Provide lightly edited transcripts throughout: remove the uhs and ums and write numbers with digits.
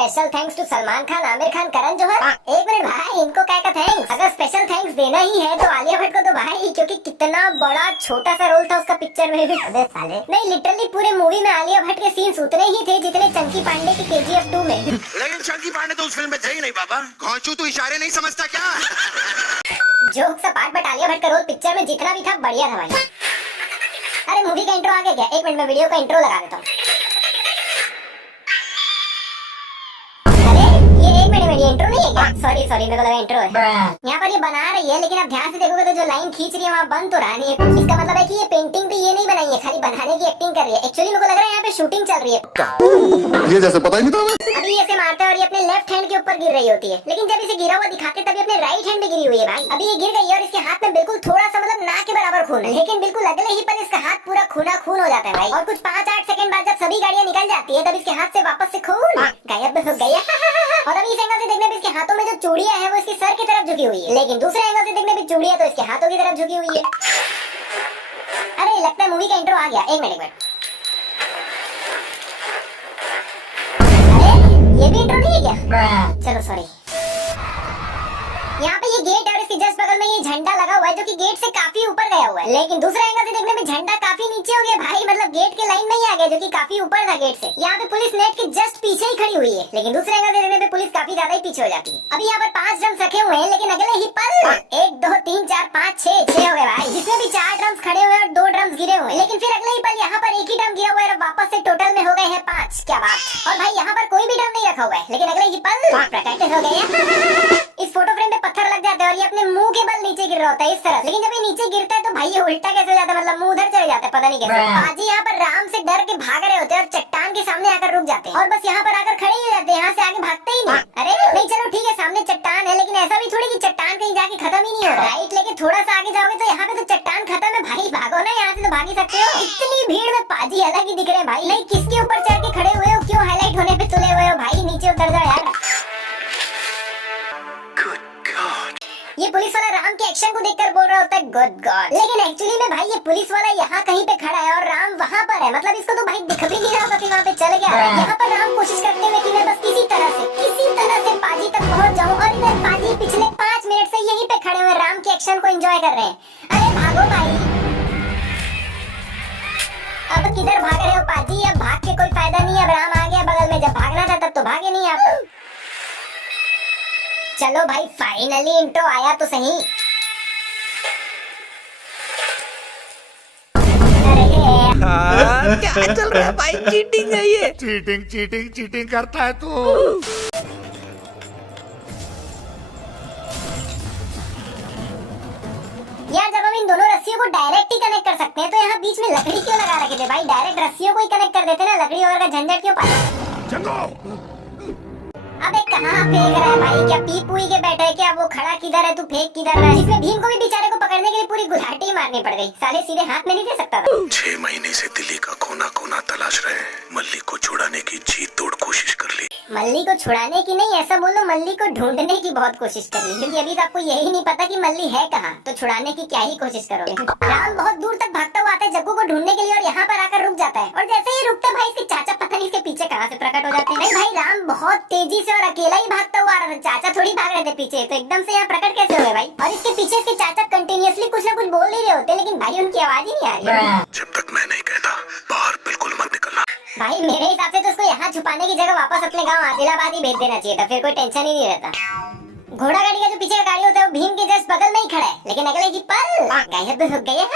Special thanks to Salman Khan, Aamir Khan, Karan Johar. एक minute भाई, इनको क्या का थैंक्स? अगर स्पेशल थैंक्स देना ही है तो आलिया भट्ट को तो भाई, क्योंकि कितना बड़ा छोटा सा रोल था उसका पिक्चर में भी। अबे साले, नहीं लिटरली पूरे मूवी में आलिया भट्ट के सीन्स उतने ही थे जितने चंकी पांडे की KGF 2 में। लेकिन चंकी पांडे तो उस फिल्म में थे ही नहीं बाबा। घोंचू तू इशारे नहीं समझता क्या? Jokes apart, but Alia Bhatt का रोल पिक्चर में जितना भी था बढ़िया था भाई। अरे मूवी का इंट्रो आ गया क्या? एक मिनट में वीडियो का इंट्रो लगा देता हूँ। ये इंट्रो नहीं है क्या? सॉरी मेरे को लगा इंट्रो है। यहाँ पर ये बना रही है, लेकिन आप ध्यान से देखोगे तो जो लाइन खींच रही है वहाँ बन तो रहा नहीं है। इसका मतलब है कि ये पेंटिंग भी ये नहीं बनाई है, खाली बनाने की एक्टिंग कर रही है। एक्चुअली मेरे को लग रहा है यहाँ पे शूटिंग चल रही है। ये जैसे पता ही नहीं था। अभी ऐसे मारता है और ये अपने लेफ्ट हैंड के ऊपर गिर रही होती है, लेकिन जब इसे गिरा हुआ दिखाते तभी अपने राइट हैंड में गिरी हुई है भाई। अभी ये गिर गई है और इसके हाथ में बिल्कुल थोड़ा सा मतलब ना के बराबर खून है, लेकिन बिल्कुल अगले ही पल इसका हाथ पूरा खून हो जाता है भाई। और कुछ 5-8 सेकंड बाद जब सभी गाड़ियाँ निकल जाती है तब इसके हाथ से वापस से खून गायब हो गया। और अभी इस एंगल से देखने पे इसके हाथों में जो चूड़ियां है वो इसके सर की तरफ झुकी हुई है, लेकिन दूसरे एंगल से देखने पे चूड़ियां तो इसके हाथों की तरफ झुकी हुई है। अरे लगता है मूवी का इंट्रो आ गया। एक मिनट। अरे ये भी इंट्रो नहीं है क्या? चलो सॉरी। यहाँ पे ये गेट है और इसके जस्ट बगल में ये झंडा लगा हुआ है जो कि गेट से काफी ऊपर गया हुआ है, लेकिन दूसरे एंगल से देखने में झंडा काफी नीचे हो गया भाई, मतलब गेट के लाइन में ही आ गया जो कि काफी ऊपर था गेट से। यहाँ पे पुलिस नेट के जस्ट पीछे ही खड़ी हुई है, लेकिन दूसरे एंगल से देखने पे पुलिस काफी ज्यादा ही पीछे हो जाती है। अभी यहाँ पर 5 ड्रम्स रखे हुए हैं, लेकिन अगले ही पल 1 2 3 4 5 6 हो गए भाई, जिसमें भी 4 ड्रम्स खड़े हुए और 2 ड्रम्स गिरे हुए, लेकिन फिर अगले ही पल यहाँ पर एक ही ड्रम गिरा हुआ है और वापस से टोटल में हो गए हैं 5। क्या बात। और भाई यहाँ पर कोई भी ड्रम नहीं रखा हुआ है, लेकिन अगले ही पल प्रोटेक्टेड हो गए। इस फोटो फ्रेम पे पत्थर लग जाते हैं और ये अपने मुंह के बल नीचे गिर रहा होता है इस तरह, लेकिन जब ये नीचे गिरता है तो भाई ये उल्टा कैसे हो जाता है, मतलब मुंह उधर चले जाता है, पता नहीं कैसे। पाजी यहाँ पर राम से डर के भाग रहे होते हैं और चट्टान के सामने आकर रुक जाते हैं और बस यहाँ पर आकर खड़े ही हो जाते हैं, यहाँ से आगे भागते ही नहीं। अरे नहीं चलो ठीक है, सामने चट्टान है, लेकिन ऐसा भी थोड़ी कि चट्टान कहीं जाके खत्म ही नहीं हो रहा। राइट लेके थोड़ा सा आगे जाओगे तो यहाँ पे तो चट्टान खत्म है भाई, भागो ना यहाँ से तो भाग ही सकते हो। इतनी भीड़ में पाजी अलग ही दिख रहे हैं भाई। नहीं किसके ऊपर चढ़ के खड़े हुए हो, क्यों हाईलाइट होने पे तुले हुए हो भाई, नीचे उतर जाओ यार। ये पुलिस वाला राम के एक्शन को देखकर बोल रहा होता है गुड गॉड, लेकिन एक्चुअली में भाई ये पुलिस वाला यहाँ कहीं पे खड़ा है और राम वहाँ पर है, मतलब इसको तो भाई दिख भी नहीं रहा होगा कि वहाँ पे चल गया। यहाँ पर राम कोशिश करते हुए कि मैं बस किसी तरह से पाजी तक पहुँच जाऊँ, और इधर पाजी पिछले 5 मिनट से यहीं पे खड़े हुए राम के एक्शन को एंजॉय कर रहे हैं। अरे भागो भाई, अब किधर भाग रहे हो पाजी? अब भाग के कोई फायदा नहीं है, अब राम आ गया बगल में, जब भागना था तब तो भागे नहीं आप। चलो भाई फाइनली इंट्रो आया तो सही। क्या चल रहा है भाई? चीटिंग है ये। चीटिंग करता है तू। यार जब हम इन दोनों रस्सियों को डायरेक्ट ही कनेक्ट कर सकते हैं तो यहाँ बीच में लकड़ी क्यों लगा रखे थे भाई? डायरेक्ट रस्सियों को ही कनेक्ट कर देते ना, लकड़ी वगैरह का झंझट क्यों पाया? अबे कहाँ फेंक रहा है भाई? क्या पी पुई के बैठा है क्या? वो खड़ा किधर है, तू फेंक किधर रहा है? इसमें भीम को भी बेचारे को पकड़ने के लिए पूरी गुलाटी मारनी पड़ गई, साले सीधे हाथ में नहीं दे सकता था। 6 महीने से दिल्ली का कोना तलाश रहे हैं, मल्ली को छुड़ाने की जी तोड़ कोशिश कर ली। मल्ली को छुड़ाने की नहीं, ऐसा बोलो मल्ली को ढूंढने की बहुत कोशिश कर ली, क्योंकि अभी तो आपको यही नहीं पता कि मल्ली है कहाँ, तो छुड़ाने की क्या ही कोशिश करोगे। राम बहुत दूर तक भागता हुआ आता है जग्गू को ढूंढने के लिए और यहाँ पर आकर रुक जाता है, और जैसे ही रुकता भाई इसके चाचा पता नहीं इसके पीछे कहाँ से प्रकट हो जाते हैं। नहीं भाई राम बहुत तेजी से और अकेला ही भागता हुआ आ रहा था, चाचा थोड़ी भाग रहे थे पीछे, तो एकदम से यहाँ प्रकट कैसे हो गए भाई? और इसके पीछे इसके चाचा कंटिन्यूअसली कुछ ना कुछ बोल ही रहे होते, लेकिन भाई उनकी आवाज ही नहीं आ रही है। जब तक मैं नहीं कहता बाहर बिल्कुल मत निकलना। भाई मेरे हिसाब से तो उसको यहाँ छुपाने की जगह वापस अपने गांव आदिलाबाद ही भेज देना चाहिए था, फिर कोई टेंशन ही नहीं रहता। घोड़ा गाड़ी का जो पीछे का गाड़ी होता है वो भीम के जस्ट बगल में ही खड़ा है, लेकिन अगले ही पल गायब हो गया।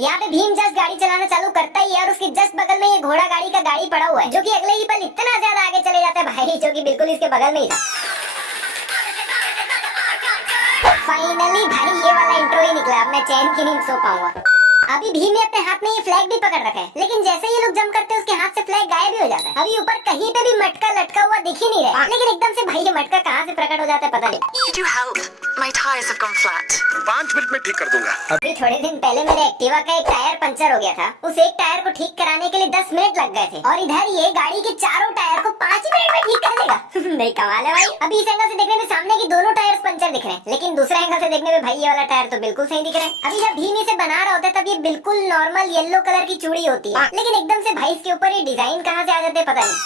यहाँ पे भीम जस्ट गाड़ी चलाना चालू करता ही है और उसके जस्ट बगल में ये घोड़ा गाड़ी का गाड़ी पड़ा हुआ है, जो कि अगले ही पल इतना ज्यादा आगे चले जाता है भाई, जो कि बिल्कुल इसके बगल में ही था। फाइनली भाई ये वाला इंट्रो ही निकला, अब मैं चैन की नींद सो पाऊंगा। अभी भीम ने अपने हाथ में ये फ्लैग भी पकड़ रखा है, लेकिन जैसे ही लोग जंप करते हैं उसके हाथ से फ्लैग गायब ही हो जाता है। अभी ऊपर कहीं पे भी मटका लटका हुआ दिख ही नहीं रहा है, लेकिन एकदम से भाई ये मटका कहाँ से प्रकट हो जाता है पता नहीं। Could you help? My tires have gone flat. 5 minute में ठीक कर दूंगा। अभी थोड़े दिन पहले मेरे एक्टिवा का एक टायर पंचर हो गया था, उस एक टायर को ठीक कराने के लिए 10 मिनट लग गए थे, और इधर ये गाड़ी के चारों टायर को 5 मिनट में ठीक कर देगा। नहीं कमाल है भाई। अभी इस एंगल से देखने में सामने की दोनों टायर्स पंचर दिख रहे हैं, लेकिन दूसरे एंगल से देखने में भाई ये वाला टायर तो बिल्कुल सही दिख रहा है। अभी जब भीम इसे बना रहा होता है तब ये बिल्कुल नॉर्मल येलो कलर की चूड़ी होती है, लेकिन एकदम से भाई इसके ऊपर ये डिजाइन कहाँ से आ जाते हैं पता नहीं।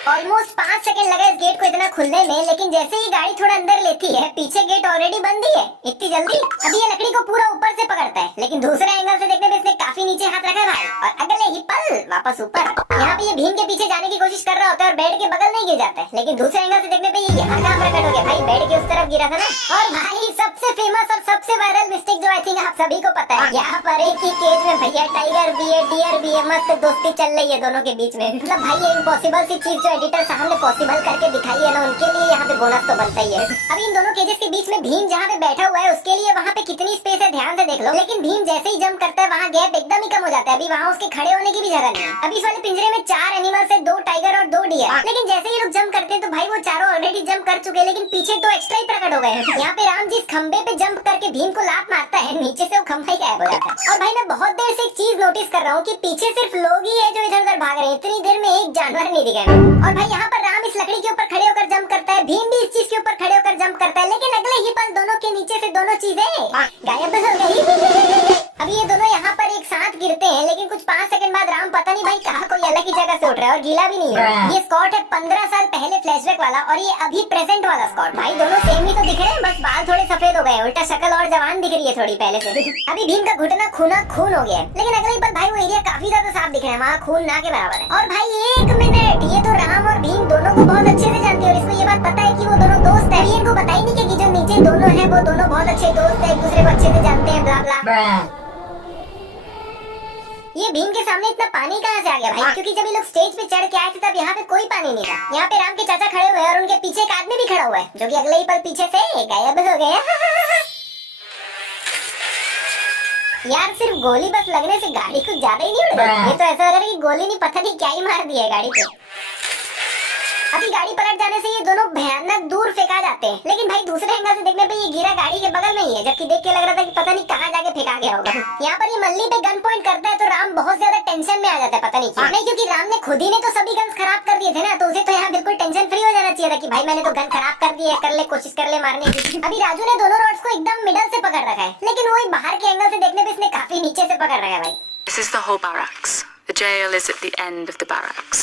ऑलमोस्ट 5 सेकंड लगा इस गेट को इतना खुलने में, लेकिन जैसे ही गाड़ी थोड़ा अंदर लेती है पीछे गेट ऑलरेडी बंद ही है। इतनी जल्दी? अभी ये लकड़ी को पूरा ऊपर से पकड़ता है, लेकिन दूसरे एंगल से देखने में इसने काफी नीचे हाथ रखा है भाई, और अगले ही पल वापस ऊपर। यहाँ पे ये भीम के पीछे जाने की कोशिश कर रहा होता है और बेड के बगल में गिर जाता है, लेकिन दूसरे एंगल से देखने पे ये यहाँ कहाँ प्रकट हो गया भाई, बेड के उस तरफ गिरा था ना। और भाई सबसे फेमस और सबसे वायरल मिस्टेक जो आई थिंक आप सभी को पता है, यहाँ पर एक ही केज में भैया टाइगर भी है, डियर भी है, मस्त दोस्ती चल रही है दोनों के बीच में। मतलब भाई ये इम्पॉसिबल सी चीज जो एडिटर साहब ने पॉसिबल करके दिखाई है ना, उनके लिए यहाँ पे बोनस तो बनता ही है। अभी इन दोनों केजेस के बीच में भीम जहाँ पे बैठा हुआ है उसके लिए वहाँ पे कितनी स्पेस है ध्यान से देख लो, लेकिन भीम जैसे ही जंप करता है वहाँ गैप एकदम ही कम हो जाता है। अभी वहाँ उसके खड़े होने की भी जगह नहीं है। अभी इस वाले पिंजरे में 4 एनिमल्स है, 2 टाइगर और 2 डियर, लेकिन जैसे ही लोग जंप करते हैं तो भाई वो चारों ऑलरेडी जंप कर चुके हैं, लेकिन पीछे 2 एक्स्ट्रा ही प्रकट हो गए हैं। यहाँ पे राम जिस खंबे पे जंप करके भीम को लात मारता है, नीचे से वो खंबा ही गायब हो जाता है। और भाई मैं बहुत देर से एक चीज नोटिस कर रहा हूँ कि पीछे सिर्फ लोग ही है जो इधर उधर भाग रहे हैं, इतनी देर में एक जानवर नहीं दिखे। और भाई यहाँ पर राम इस लकड़ी के ऊपर खड़े होकर जंप करता है, भीम भी इस चीज के ऊपर खड़े होकर जंप करता है, लेकिन अगले ही पल दोनों के नीचे से दोनों चीजें गायब हो गई। अभी ये दोनों यहाँ पर एक साथ गिरते हैं, लेकिन कुछ 5 सेकंड बाद राम पता नहीं भाई कहाँ कोई अलग ही जगह से उठ रहा है और गीला भी नहीं है। ये स्कॉट है 15 साल पहले फ्लैशबैक वाला, और ये अभी प्रेजेंट वाला स्कॉट। भाई दोनों सेम ही तो दिख रहे हैं, बस बाल थोड़े सफेद हो गए, उल्टा शक्ल और जवान दिख रही है थोड़ी पहले से। अभी भीम का घुटना खूना खून हो गया है, लेकिन अगले ही पल भाई वो एरिया काफी ज्यादा साफ दिख रहा है, वहाँ खून ना के बराबर है। और भाई 1 मिनट, ये तो राम और भीम दोनों को बहुत अच्छे से जानते हैं और इसको ये बात पता है कि वो दोनों दोस्त है। इनको पता ही नहीं कि जो नीचे दोनों है वो दोनों बहुत अच्छे दोस्त है, एक दूसरे को अच्छे से जानते हैं, ब्ला ब्ला। ये भीम के सामने इतना पानी कहाँ से आ गया भाई? क्योंकि जब ये लोग स्टेज पे चढ़ के आए थे तब यहाँ पे कोई पानी नहीं था। यहाँ पे राम के चाचा खड़े हुए हैं और उनके पीछे एक आदमी भी खड़ा हुआ है, जो कि अगले ही पल पीछे से गायब हो गया। यार सिर्फ गोली बस लगने से गाड़ी कुछ ज्यादा ही नहीं उड़ गई। ये तो ऐसा लग रहा है कि गोली नहीं पता नहीं क्या ही मार दिया है गाड़ी पे। अभी गाड़ी पलट जाने से ये दोनों भयानक दूर फेंका जाते हैं, लेकिन भाई दूसरे एंगल से देखने पे ये गिरा गाड़ी के बगल में ही है, जबकि देख के लग रहा था कि पता नहीं कहाँ जाके फेंका गया होगा। यहाँ पर ये मल्ली पे गन पॉइंट करता है तो राम बहुत ज्यादा टेंशन में आ जाता है, पता नहीं क्यों। नहीं, क्योंकि राम ने खुद ही ने तो सभी गन्स खराब कर दिए थे ना, तो उसे तो यहाँ बिल्कुल टेंशन फ्री हो जाना चाहिए था कि भाई मैंने तो गन खराब कर दी है, कर ले कोशिश कर ले मारने की। अभी राजू ने दोनों रॉड्स को एकदम मिडल से पकड़ रखा है, लेकिन वही बाहर के एंगल से देखने पे इसने काफी नीचे से पकड़ रखा है भाई। This is the whole barracks. The jail is at the end of the barracks.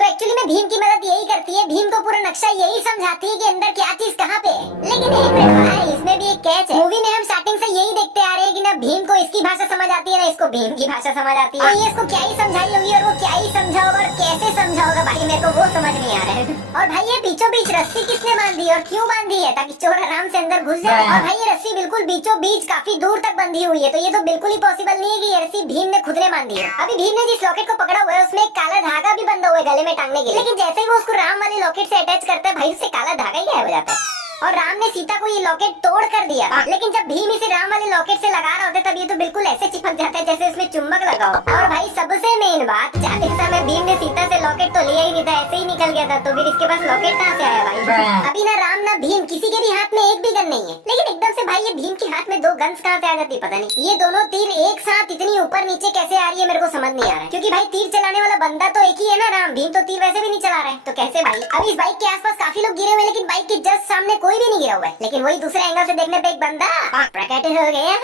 तो एक्चुअली में भीम की मदद यही करती है, भीम को पूरा नक्शा यही समझाती है कि अंदर क्या चीज कहाँ पे है। लेकिन एक मिनट भाई, इसमें भी एक कैच है। मूवी में हम स्टार्टिंग से यही देखते आ रहे हैं कि ना भीम को इसकी भाषा समझ आती है ना इसको भीम की भाषा समझ आती है। ये इसको क्या ही समझाई होगी और वो क्या ही समझा होगा और कैसे समझा होगा भाई, मेरे को वो समझ नहीं आ रहा है। और भाई ये बीचों बीच रस्सी किसने बांधी और क्यों बांधी है? ताकि चोर आराम से अंदर घुस जाए। और भाई ये रस्सी बिल्कुल बीचों बीच काफी दूर तक बंधी हुई है, तो ये तो बिल्कुल ही पॉसिबल नहीं है कि ये रस्सी भीम ने खुद ने बांधी है। अभी भीम ने जिस लॉकेट को पकड़ा हुआ है उसमें एक काला धागा भी बंधा हुआ है गले में टांगने के लिए, लेकिन जैसे ही वो उसको राम वाले लॉकेट से अटैच करता है भाई उससे काला धागा ही गायब हो जाता है। और राम ने सीता को ये लॉकेट तोड़ कर दिया, लेकिन जब भीम इसे राम वाले लॉकेट से लगा रहा होता है तब ये तो बिल्कुल ऐसे चिपक जाता है जैसे इसमें चुंबक लगा हो। और भाई सबसे मेन बात, जाते समय भीम ने सीता से लॉकेट तो लिया ही नहीं था, ऐसे ही निकल गया था, तो फिर इसके पास लॉकेट कहाँ से आया भाई? अभी ना राम ना भीम किसी के भी हाथ में एक भी गन नहीं है, लेकिन एकदम से भाई ये भीम के हाथ में 2 गन्स कहाँ से आ जाती पता नहीं। ये दोनों तीर एक साथ इतनी ऊपर नीचे कैसे आ रही है मेरे को समझ नहीं आ रहा है, क्योंकि भाई तीर चलाने वाला बंदा तो एक ही है ना राम, भीम तो तीर वैसे भी नहीं चला रहा है, तो कैसे भाई? अभी इस बाइक के आसपास काफी लोग गिरे हुए, लेकिन बाइक के जस्ट सामने कोई भी नहीं गिरा हुआ है, लेकिन वही दूसरे एंगल से देखने पे एक बंदा प्रकट हो गया।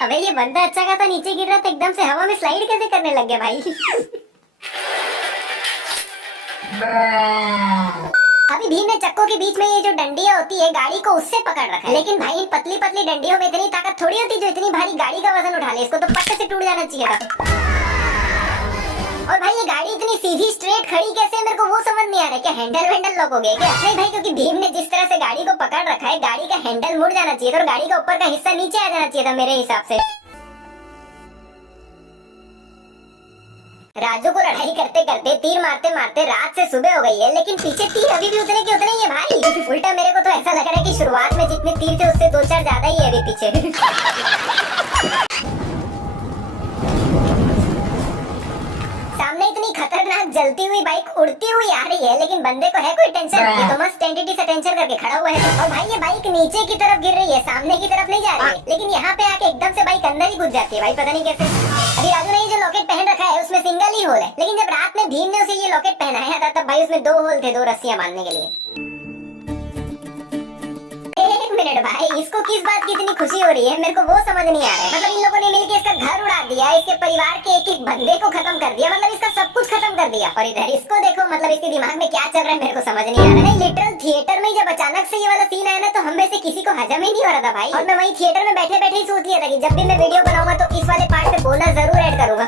अबे ये बंदा अच्छा खासा नीचे गिर रहा था, एकदम से हवा में स्लाइड कैसे करने लग गया भाई? अभी भीम ने चक्कों के बीच में ये जो डंडियां होती है गाड़ी को उससे पकड़ रखा है, लेकिन भाई इन पतली पतली डंडियों में इतनी ताकत थोड़ी होती जो इतनी भारी गाड़ी का वजन उठा ले, इसको तो पट्टे से टूट जाना चाहिए था। और भाई ये गाड़ी इतनी सीधी स्ट्रेट खड़ी कैसे, मेरे को वो समझ नहीं आ रहा है। क्या हैंडल वैंडल लॉक हो गए क्या? नहीं भाई, क्योंकि भीम ने जिस तरह से गाड़ी को पकड़ रखा है गाड़ी का हैंडल मुड़ जाना चाहिए था और गाड़ी का ऊपर का हिस्सा नीचे आ जाना चाहिए था मेरे हिसाब से। राजू को लड़ाई करते करते तीर मारते मारते रात से सुबह हो गई है, लेकिन पीछे तीर अभी भी उतने के उतने ही है भाई। उल्टा मेरे को तो ऐसा लग रहा है कि शुरुआत में जितने तीर थे उससे 2-4 ज्यादा ही है अभी पीछे। सामने इतनी खतरनाक जलती हुई बाइक उड़ती हुई आ रही है, लेकिन बंदे को है कोई टेंशन? ये तो मस्त एंटिटी से टेंशन करके खड़ा हुआ है। और भाई ये बाइक नीचे की तरफ गिर रही है, सामने की तरफ नहीं जा रही है, लेकिन यहाँ पे आके एकदम से बाइक अंदर ही घुस जाती है भाई, पता नहीं कैसे। अभी राजू ने ये जो लॉकेट पहन रखा है उसमें सिंगल ही होल है, लेकिन जब रात में भीम ने उसे ये लॉकेट पहनाया था तब भाई उसमें 2 होल थे, 2 रस्सियां बांधने के लिए। एक मिनट भाई इसको किस बात की इतनी खुशी हो रही है, मेरे को वो समझ नहीं आ रहा है। मतलब इन लोगों ने मिलकर इसका घर उड़ा दिया, इसके परिवार के एक एक बंदे को खत्म कर दिया, मतलब इसका सब कुछ खत्म कर दिया। और इधर इसको देखो, मतलब इसके दिमाग में क्या चल रहा है मेरे को समझ नहीं आ रहा है। लिटरल थिएटर में जब अचानक से ये वाला सीन आया ना, तो हम में से किसी को हजम ही नहीं हो रहा था भाई। और मैं वही थिएटर में बैठे बैठे ही सोच लिया था कि जब भी मैं वीडियो बनाऊंगा तो इस वाले पार्ट पे बोनस जरूर ऐड करूंगा।